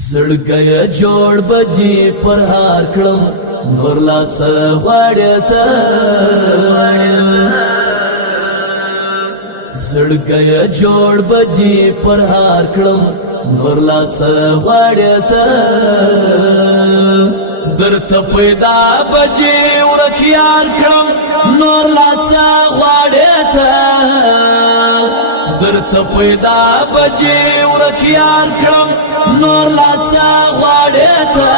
زړګی جوړ بجی پر هار کړم نور لا څه غواړې ته زړګی جوړ بجی پر هار کړم نور لا څه غواړې ته درته پیدا بجی ورکیار کړم نور لا څه غواړې ته درته پیدا بجی ورکیار کړم نور لا څه غواړې ته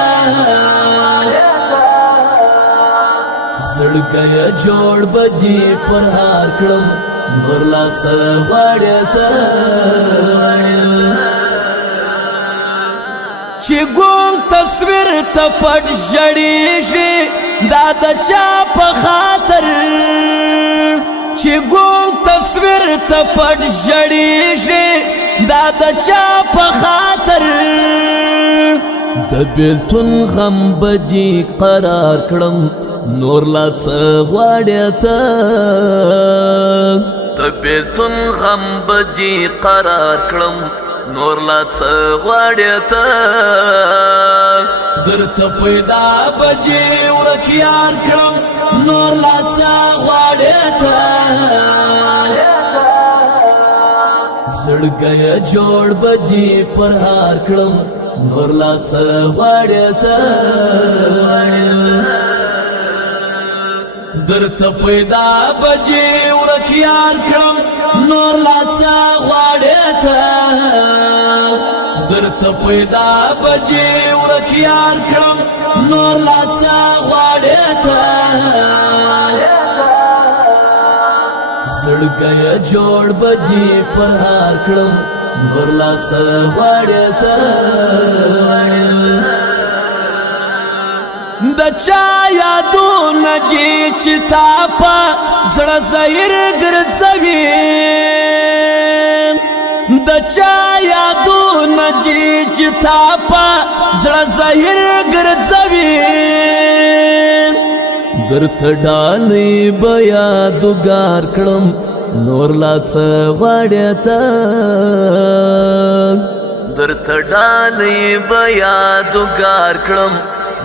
زړګی جوړ بجی پر هار کړم نور لا څه غواړې ته چې ګوم تصویر ته پټ ژړېږي دا د چا په خاطر چې ګوم تصویر ته پټ ژړېږي دا د چا په خاطر د بیلتون غم بجی قرار کړم نور لا څه غواړې ته د بیلتون غم بجی قرار کړم نور لا څه غواړې ته درته پیدا بجی ورکیار کړم نور لا څه غواړې ته زړګی جوړ بجی پر هار کړم نور لا څه غواړې ته درته پیدا بجی ورکیار کړم نور لا څه غواړې ته درته پیدا بجی ورکیار کړم نور لا څه غواړې ته زړګی جوړ بجی پر هار کړم نور لا څه غواړې ته د چا یادونه چې تا په زړه زهیر ګرځوي د چا یادونه چې تا په زړه زهیر ګرځوي درته ډالۍ به یادګار کړم نور لا څه غواړې ته درته ډالۍ به یادګار کړم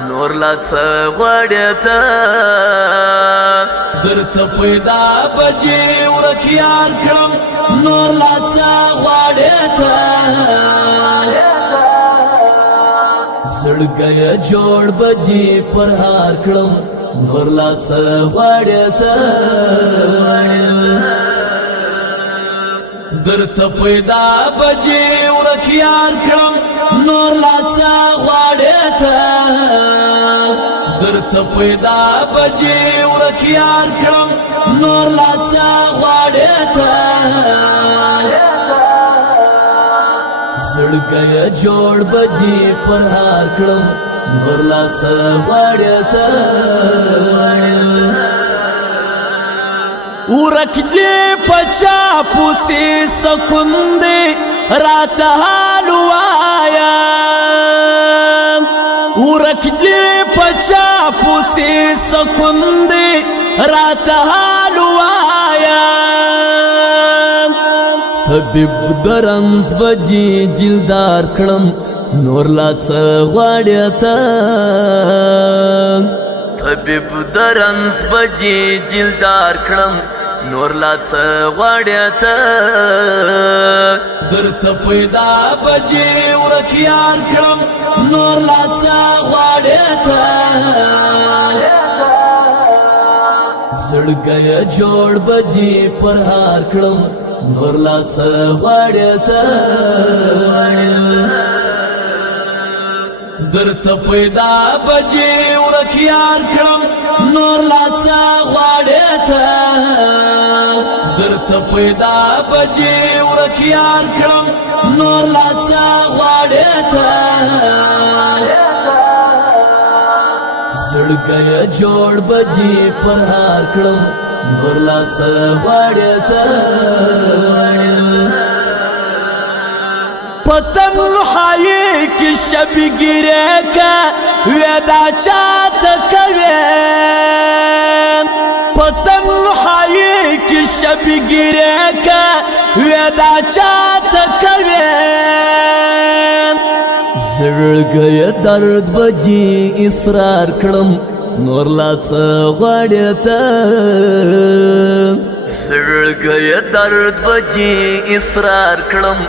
نور لا څه غواړې ته درته پیدا بجی ورکیار کړم نور لا څه غواړې ته زړګی جوړ بجی پر هار کړم نور لا څه غواړې ته درته پیدا بجی ورکیار کړم نور لا څه غواړې ته درته پیدا بجی ورکیار کړم نور لا څه غواړې ته زړګی جوړ بجی پر هار کړم نور لا څه غواړې ته ورک دې پچا پوسې سکوندې راته حال وایا ورک دې پچا پوسې سکوندې راته حال وایا طبیب درمز بجی جلدار کړم نور لا څه غواړې ته طبیب درمز بجی جلدار کړم نور لا څه غواړې ته درته پیدا بجی ورکیار کړم نور لا څه غواړې ته زړګی جوړ بجی پر هار کړم نور لا څه غواړې ته درته پیدا بجی ورکیار کړم نور لا څه غواړې ته درته پیدا بجی ورکیار کړم نور لا څه غواړې ته زړګی جوړ بجی پر هار کړم نور لا څه غواړې ته پتنهایی کی شبگیره که ویدا چاته کوي پتنهایی کی شبگیره که ویدا چاته کوي زړګی درد بجی اصرار کړم نور لا څه غواړې ته زړګی درد بجی اصرار کړم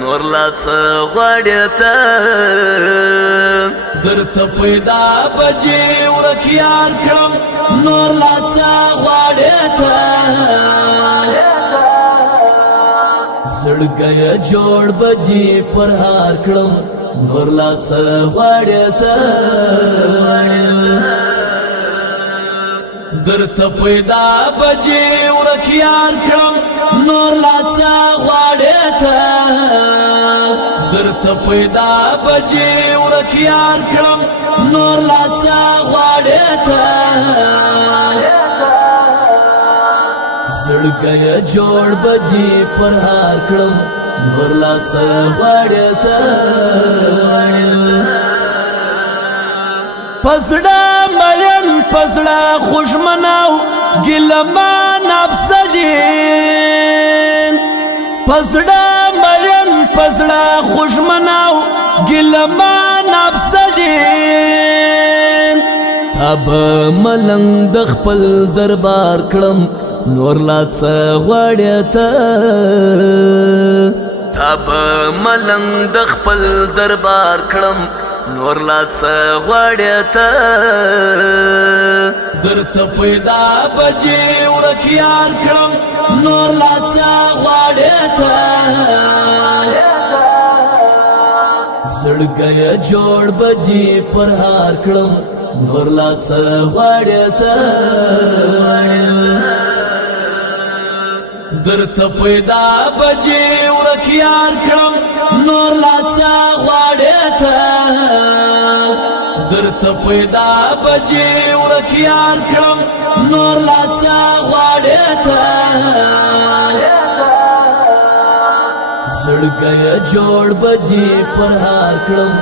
نور لا څه غواړې ته درته پیدا بجی ورک یار کړم نور لا څه غواړې ته زړګی جوړ بجی پر هار کړم نور لا څه غواړې ته درته پیدا بجی ورک یار کړم نور لا څه غواړې ته درته پیدا بجی ورک یار کړم نور لا څه غواړې ته زړګی جوړ بجی پر هار کړم نور لا څه غواړې ته پسړه مین پسړه خوشمناو ګلمان افسدین پسړه مین پسړه خوشمناو ګلمان افسدین تب ملنګ د خپل دربار کړم نور لا څه غواړې ته تب ملنګ د خپل دربار کړم نور لا څه غواړې ته درته پیدا بجی ورک یار کړم نور لا څه غواړې ته زړګی جوړ بجی پر هار کړم نور لا څه غواړې ته درته پیدا بجی ورک یار کړم نور لا څه غواړې ته درته پیدا بجی ورک یار کړم نور لا څه غواړې ته زړګی جوړ بجی پر هار کړم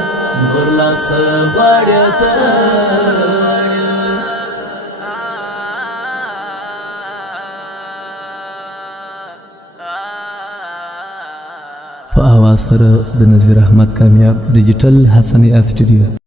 نور لا څه غواړې ته په اواز سره د نذیر احمد کامیاب ډیجیټل حسنی استودیو